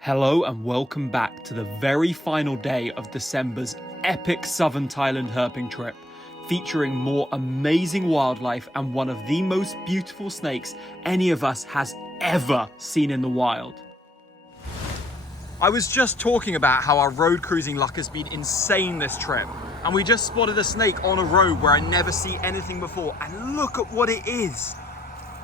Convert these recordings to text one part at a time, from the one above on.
Hello and welcome back to the very final day of December's epic Southern Thailand herping trip, featuring more amazing wildlife and one of the most beautiful snakes any of us has ever seen in the wild. I was just talking about how our road cruising luck has been insane this trip, and we just spotted a snake on a road where I never see anything before, and look at what it is.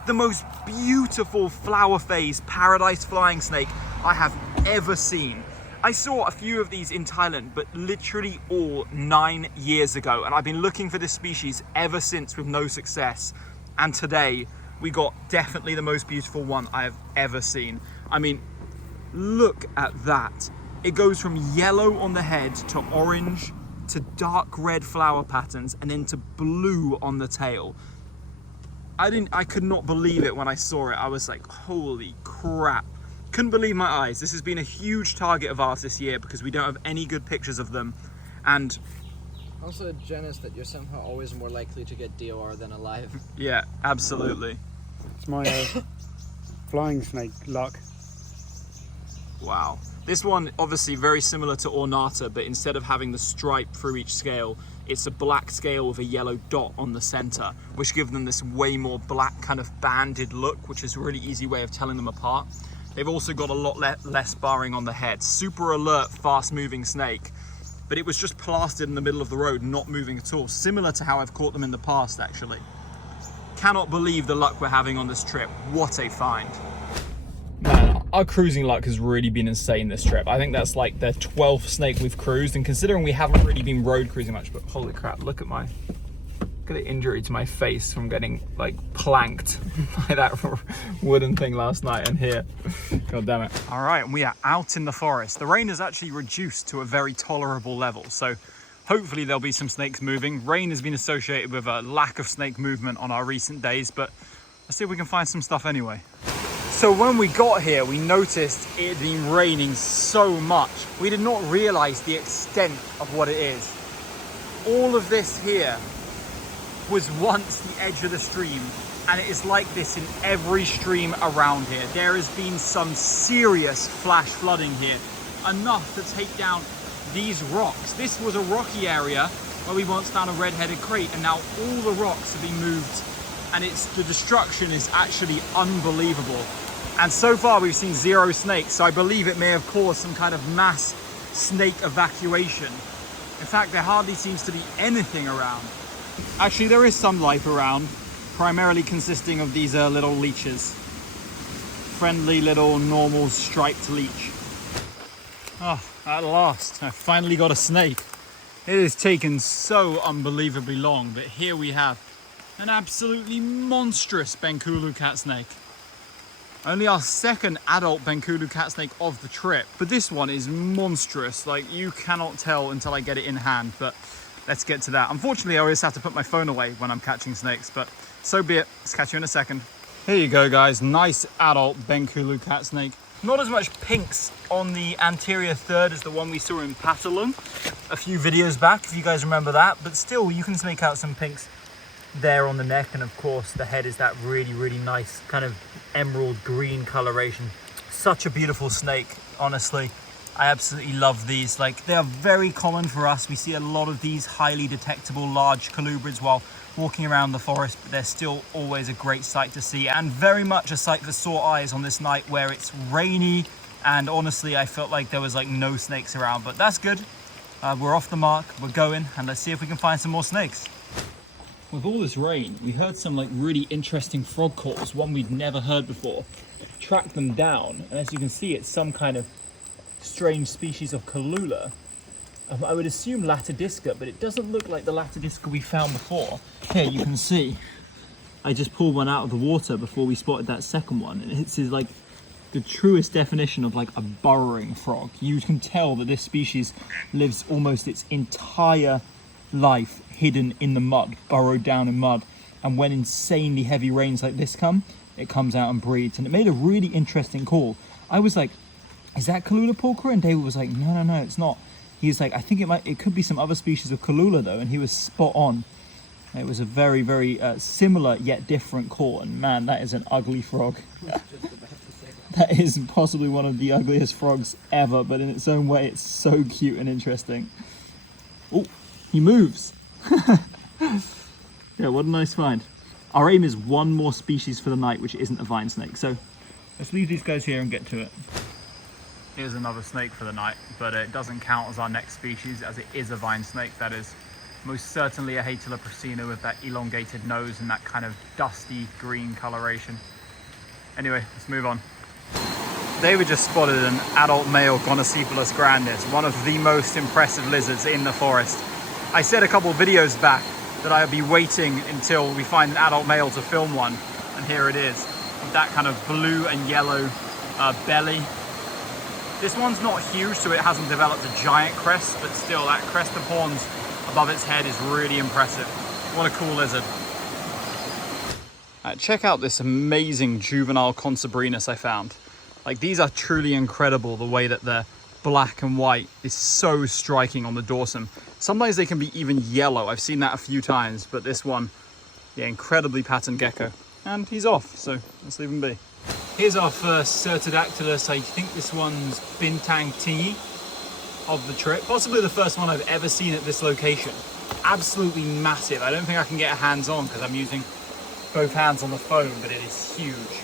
The most beautiful flower phase paradise flying snake I have ever seen. I saw a few of these in Thailand, but literally all 9 years ago, and I've been looking for this species ever since with no success. And today we got definitely the most beautiful one I have ever seen. I mean, look at that. It goes from yellow on the head to orange to dark red flower patterns and then to blue on the tail. I could not believe it when I saw it. I was like, holy crap. Couldn't believe my eyes. This has been a huge target of ours this year because we don't have any good pictures of them. And also a genus that you're somehow always more likely to get DOR than alive. yeah, absolutely. It's my flying snake luck. Wow. This one obviously very similar to Ornata, but instead of having the stripe through each scale, it's a black scale with a yellow dot on the center, which gives them this way more black kind of banded look, which is a really easy way of telling them apart. They've also got a lot less barring on the head. Super alert, fast moving snake, but it was just plastered in the middle of the road, not moving at all. Similar to how I've caught them in the past, actually. Cannot believe the luck we're having on this trip. What a find. Man, our cruising luck has really been insane this trip. I think that's like the 12th snake we've cruised, and considering we haven't really been road cruising much, but holy crap, look at the injury to my face from getting like planked by that wooden thing last night and here. God damn it. All right, and we are out in the forest. The rain has actually reduced to a very tolerable level, so hopefully there'll be some snakes moving. Rain has been associated with a lack of snake movement on our recent days, but let's see if we can find some stuff anyway. So when we got here, we noticed it had been raining so much. We did not realize the extent of what it is. All of this here was once the edge of the stream, and it is like this in every stream around here. There has been some serious flash flooding here, enough to take down these rocks. This was a rocky area where we once found a red-headed crate, and now all the rocks have been moved, and the destruction is actually unbelievable. And so far we've seen 0 snakes, so I believe it may have caused some kind of mass snake evacuation. In fact, there hardly seems to be anything around. Actually, there is some life around, primarily consisting of these little leeches. Friendly little normal striped leech. Oh, at last, I finally got a snake. It has taken so unbelievably long, but here we have an absolutely monstrous BENGKULU cat snake. Only our second adult BENGKULU cat snake of the trip, but this one is monstrous. Like, you cannot tell until I get it in hand, but let's get to that. Unfortunately, I always have to put my phone away when I'm catching snakes, but so be it. Let's catch you in a second. Here you go, guys. Nice adult BENGKULU cat snake. Not as much pinks on the anterior third as the one we saw in Patalung a few videos back, if you guys remember that, but still you can make out some pinks there on the neck, and of course the head is that really nice kind of emerald green coloration. Such a beautiful snake, honestly. I absolutely love these. Like, they are very common for us. We see a lot of these highly detectable large colubrids while walking around the forest, but they're still always a great sight to see, and very much a sight for sore eyes on this night where it's rainy, and honestly I felt like there was like no snakes around, but that's good. We're off the mark, we're going, and let's see if we can find some more snakes. With all this rain, we heard some like really interesting frog calls, one we'd never heard before. Tracked them down, and as you can see, it's some kind of strange species of Colula. I would assume Latidisca, but it doesn't look like the Latidisca we found before. Here you can see, I just pulled one out of the water before we spotted that second one, and it's like the truest definition of like a burrowing frog. You can tell that this species lives almost its entire life hidden in the mud, burrowed down in mud, and when insanely heavy rains like this come, it comes out and breeds. And it made a really interesting call. I was like, is that Colula pulchra? And David was like, no, it's not. He was like, I think it could be some other species of Colula though, and he was spot on. It was a very similar yet different call, and man, that is an ugly frog. That is possibly one of the ugliest frogs ever, but in its own way, it's so cute and interesting. Oh, he moves. Yeah, what a nice find. Our aim is one more species for the night, which isn't a vine snake. So let's leave these guys here and get to it. Here's another snake for the night, but it doesn't count as our next species as it is a vine snake. That is most certainly a Hatala prasina with that elongated nose and that kind of dusty green coloration. Anyway, let's move on. David just spotted an adult male Gonocephalus grandis, one of the most impressive lizards in the forest. I said a couple of videos back that I would be waiting until we find an adult male to film one, and here it is, with that kind of blue and yellow belly. This one's not huge, so it hasn't developed a giant crest, but still that crest of horns above its head is really impressive. What a cool lizard. Check out this amazing juvenile Concebrinus I found. Like, these are truly incredible, the way that they're black and white is so striking on the dorsum. Sometimes they can be even yellow. I've seen that a few times, but this one, yeah, incredibly patterned gecko. And he's off, so let's leave him be. Here's our first Certodactylus. I think this one's Bintang tingy of the trip. Possibly the first one I've ever seen at this location. Absolutely massive. I don't think I can get a hands on because I'm using both hands on the phone, but it is huge.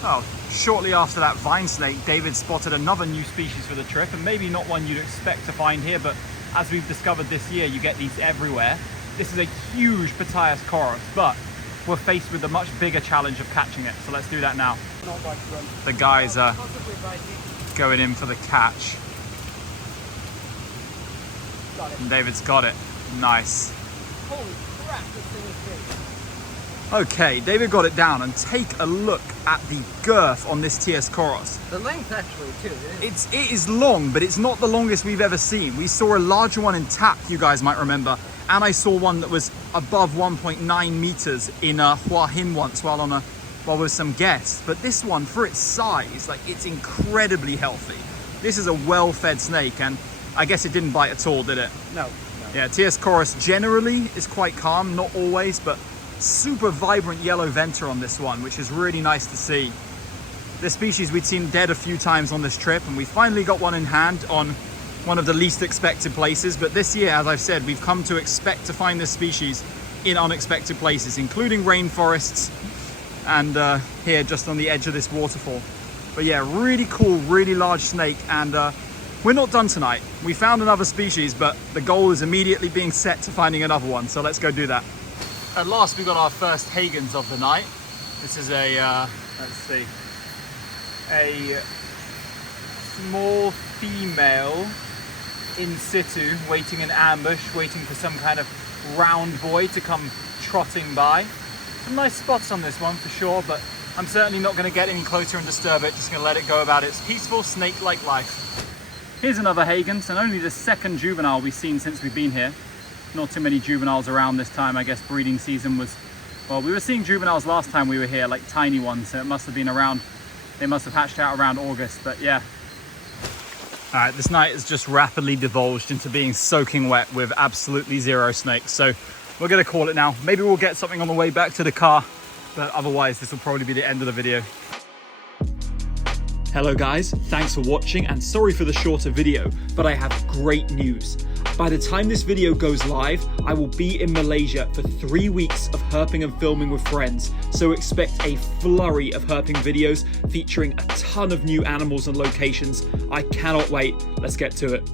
Oh, shortly after that vine snake, David spotted another new species for the trip, and maybe not one you'd expect to find here, but as we've discovered this year, you get these everywhere. This is a huge Pataeus chorus, but we're faced with a much bigger challenge of catching it, so let's do that now. The guys are going in for the catch. And David's got it. Nice. Holy crap, this thing is big. Okay, David got it down, and take a look at the girth on this TS Koros. The length actually too. It is long, but it's not the longest we've ever seen. We saw a larger one in Tap, you guys might remember, and I saw one that was above 1.9 meters in Hua Hin once while with some guests. But this one, for its size, like, it's incredibly healthy. This is a well-fed snake, and I guess it didn't bite at all, did it? No. Yeah, TS Koros generally is quite calm, not always, but super vibrant yellow venter on this one, which is really nice to see. This species we'd seen dead a few times on this trip, and we finally got one in hand on one of the least expected places. But this year, as I've said, we've come to expect to find this species in unexpected places, including rainforests and here just on the edge of this waterfall. But yeah, really cool, really large snake, and we're not done tonight. We found another species, but the goal is immediately being set to finding another one, so let's go do that. At last we got our first HAGEN'S of the night. This is a, let's see, a small female in situ, waiting in ambush, waiting for some kind of round boy to come trotting by. Some nice spots on this one for sure, but I'm certainly not going to get any closer and disturb it, just going to let it go about its peaceful snake-like life. Here's another HAGEN'S, and only the second juvenile we've seen since we've been here. Not too many juveniles around this time. I guess breeding season was, well, we were seeing juveniles last time we were here, like tiny ones, so it must have been around, they must have hatched out around August, but yeah. All right, this night has just rapidly divulged into being soaking wet with absolutely zero snakes, so we're gonna call it now. Maybe we'll get something on the way back to the car, but otherwise this will probably be the end of the video. Hello guys, thanks for watching, and sorry for the shorter video, but I have great news. By the time this video goes live, I will be in Malaysia for 3 weeks of herping and filming with friends, so expect a flurry of herping videos featuring a ton of new animals and locations. I cannot wait. Let's get to it.